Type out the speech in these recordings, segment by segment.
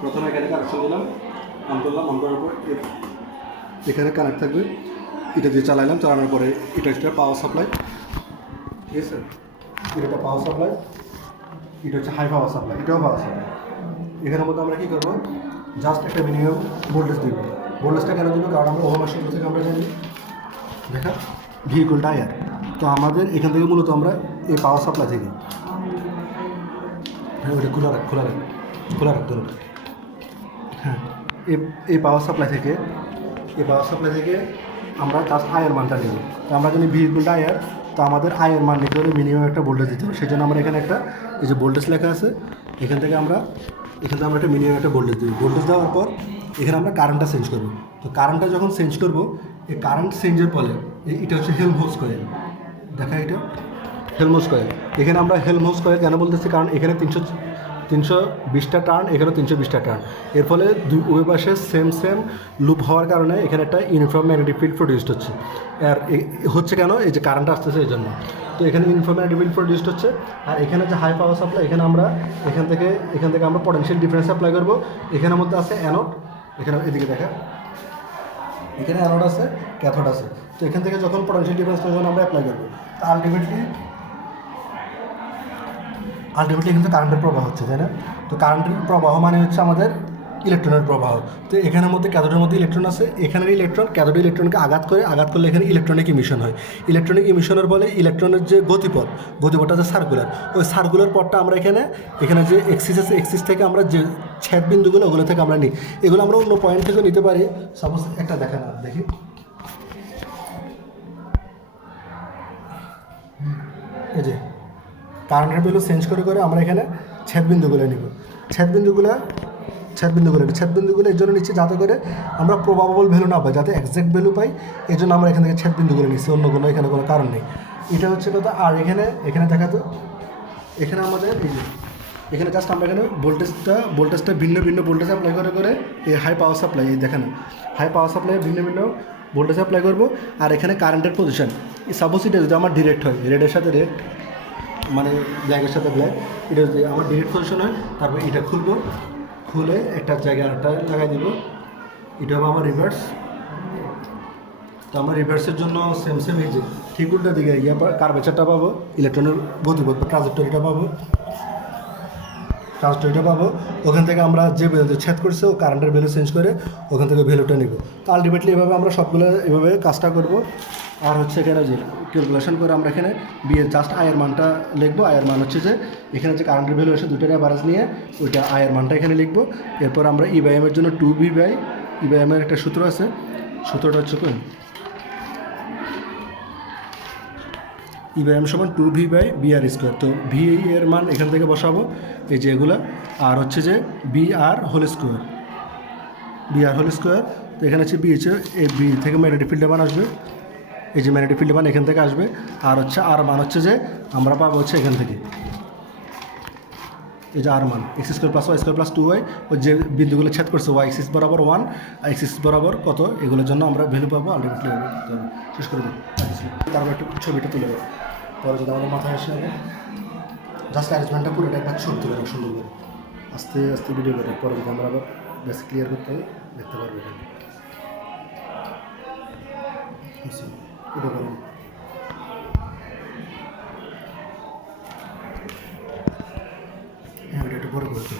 প্রথমে এখানে কানেকশন দিলাম, অন করলাম, অন করার পর এখানে কানেক্ট থাকবে, এটা দিয়ে চালাইলাম, চালানোর পরে এটা হচ্ছে পাওয়ার সাপ্লাই, ঠিক আছে, এটা পাওয়ার সাপ্লাই, এটা হচ্ছে হাই পাওয়ার সাপ্লাই, এটাও পাওয়ার সাপ্লাই। এখানের মধ্যে আমরা কী করবো, জাস্ট একটা মিনিমাম ভোল্টেজ দিব। ভোল্টেজটা কেন দিব, কারণ আমরা ওহমের সূত্র থেকে আমরা জানি দেখা ভেহিকল টায়ার। তো আমাদের এখান থেকে মূলত আমরা এই পাওয়ার সাপ্লাই থেকে, হ্যাঁ ওইটা খোলা রাখ ধরুন, হ্যাঁ এই পাওয়ার সাপ্লাই থেকে আমরা জাস্ট আয়ের মানটা নেব। তো আমরা যদি ভেহিকল টায়ার, তো আমাদের আয়ের মান নিতে হলে মিনিমাম একটা ভোল্টেজ দিতে হবে। সেই জন্য আমরা এখানে একটা এই যে ভোল্টেজ লেখা আছে, এখান থেকে আমরা একটা মিনিমাম একটা ভোল্টেজ দিই। ভোল্টেজ দেওয়ার পর এখানে আমরা কারেন্টটা চেঞ্জ করবো। তো কারেন্টটা যখন চেঞ্জ করবো, এই কারেন্ট চেঞ্জের ফলে এটা হচ্ছে হেলমহোল্টজ কয়েল, দেখা এটা হেলমহোল্টজ কয়েল। এখানে আমরা হেলমহোল্টজ কয়েল কেন বলতেছি, কারণ এখানে 320টা টার্ন, এখানে 320টা টার্ন। এর ফলে উভয় পাশে সেম লুপ হওয়ার কারণে এখানে একটা ইউনিফর্ম ম্যাগনেটিক ফিল্ড প্রডিউসড হচ্ছে। আর হচ্ছে কেন, এই যে কারেন্ট আসতেছে এই জন্য। তো এখানে ইউনিফর্ম ম্যাগনেটিক ফিল্ড প্রডিউসড হচ্ছে। আর এখানে যে হাই পাওয়ার সাপ্লাই, এখানে আমরা এখান থেকে আমরা পটেনশিয়াল ডিফারেন্স অ্যাপ্লাই করবো। এখানের মধ্যে আছে অ্যানোড, এখানে এদিকে দেখা, এখানে অ্যানোড আছে, ক্যাথোড আছে। তো এখান থেকে যখন পটেনশিয়াল ডিফারেন্স আমরা অ্যাপ্লাই করবো, তো আলটিমেটলি কিন্তু কারেন্টের প্রবাহ হচ্ছে, তাই না? তো কারেন্টের প্রবাহ মানে হচ্ছে আমাদের ইলেকট্রনের প্রবাহ। তো এখানের মধ্যে ক্যাথোডের মধ্যে ইলেকট্রন আছে, এখানের ইলেকট্রন ক্যাথোডের ইলেকট্রনকে আঘাত করলে এখানে ইলেকট্রনিক ইমিশন হয়। ইলেকট্রনিক ইমিশনের ফলে ইলেকট্রনের যে গতিপথটা যে সার্কুলার, ওই সার্কুলার পথটা আমরা এখানে যে এক্সিস আছে, এক্সিস থেকে আমরা যে ছেদ বিন্দুগুলো ওগুলো থেকে আমরা নিই। এগুলো আমরা অন্য পয়েন্ট থেকে নিতে পারি। সাপোজ একটা দেখি এই যে কারেন্টের ভ্যালু চেঞ্জ করে আমরা এখানে ছেদবিন্দুগুলো নিব। ছেদবিন্দুগুলো এর জন্য নিচ্ছি যাতে করে আমরা প্রবাবল ভ্যালু না পাই, যাতে এক্সাক্ট ভ্যালু পাই। এই জন্য আমরা এখান থেকে ছেদবিন্দুগুলো নিচ্ছি, অন্য এখানে কোনো কারণ নেই। এটা হচ্ছে কথা। আর এখানে দেখাতো, এখানে আমাদের এই যে এখানে জাস্ট আমরা এখানে ভোল্টেজটা ভিন্ন ভোল্টেজ অ্যাপ্লাই করে এই হাই পাওয়ার সাপ্লাই, এই দেখেন হাই পাওয়ার সাপ্লাই ভিন্ন ভোল্টেজ অ্যাপ্লাই করবো। আর এখানে কারেন্টের পজিশন, সাপোজ এটা যদি আমার ডিরেক্ট হয়, রেডের সাথে রেড, মানে ব্ল্যাকের সাথে ব্ল্যাক, এটা যদি আমার ডিরেক্ট পজিশন হয়, তারপর এটা খুলে একটা জায়গায় আরেকটা লাগাই দিব। এটা হবে আমার রিভার্স। তো আমার রিভার্সের জন্য সেম এই যে ঠিক উল্টা দিকে কার্ভেচারটা পাবো, ইলেকট্রনের গতিপথ ট্রাজেক্টরিটা পাবো। ওখান থেকে আমরা যে ভ্যালুতে ছেদ করছে ও কারেন্টের ভ্যালু চেঞ্জ করে ওখান থেকে ভ্যালুটা নিব। তো আলটিমেটলি এভাবে আমরা সবগুলো এভাবে কাজটা করব। আর হচ্ছে এখানে যে ক্যালকুলেশন করে আমরা এখানে জাস্ট আয়ের মানটা লিখবো। আয়ের মান হচ্ছে যে এখানে যে কারেন্টের ভ্যালু আছে দুটোর অ্যাভারেজ নিয়ে ওইটা আয়ের মানটা এখানে লিখবো। এরপর আমরা ইবাইএমের জন্য 2V/, ইবাইএমের একটা সূত্র আছে, সূত্রটা হচ্ছে কোন, ইবাইএম সমান 2V/BR²। তো ভি এর মান এখান থেকে বসাবো, এই যে এগুলা। আর হচ্ছে যে BR হোল স্কোয়ার। তো এখানে হচ্ছে বি হচ্ছে এই বি থেকে ম্যাগনেটিক ফিল্ডের মান আসবে, এই যে ম্যাগনেটিক ফিল্ডের মান এখান থেকে আসবে। আর হচ্ছে আর মান হচ্ছে যে আমরা পাবো হচ্ছে এখান থেকে, এই যে আর মান x² + y² + 2y, ওই যে বিন্দুগুলো ছেদ করছে y এক্সিস বরাবর 1 আর এক্সিস বরাবর কত, এগুলোর জন্য আমরা ভ্যালু পাবো। আলটিমেটলি শেষ করে দেবো। তারপর একটু ছবিটা তুলে দেবো, পরে যদি আমাদের মাথায় আসে জাস্ট অ্যারেঞ্জমেন্টটা পুরোটা একবার ছবি তুলে রাখ সুন্দর করে, আস্তে আস্তে ভিডিও করে, পরে যদি আমরা আবার বেশ ক্লিয়ার করতে দেখতে পারবো এখানে। এটা করুন। হ্যাঁ, এটা একটু বড় করতে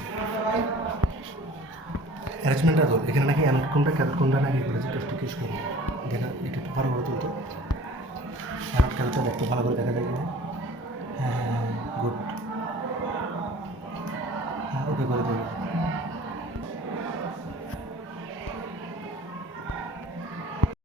অ্যারেঞ্জমেন্টটা তো এখানে নাকি অ্যানোড কোনটা ক্যাথোড কোনটা নাকি করেছে, টেস্ট কিছু করবো দেখা, এটা একটু ভালো করে তুলতে, অ্যানোড ক্যাথোডটা দেখতে ভালো করে দেখা যায় কিনা। হ্যাঁ, গুড, হ্যাঁ ওকে করে দেবে।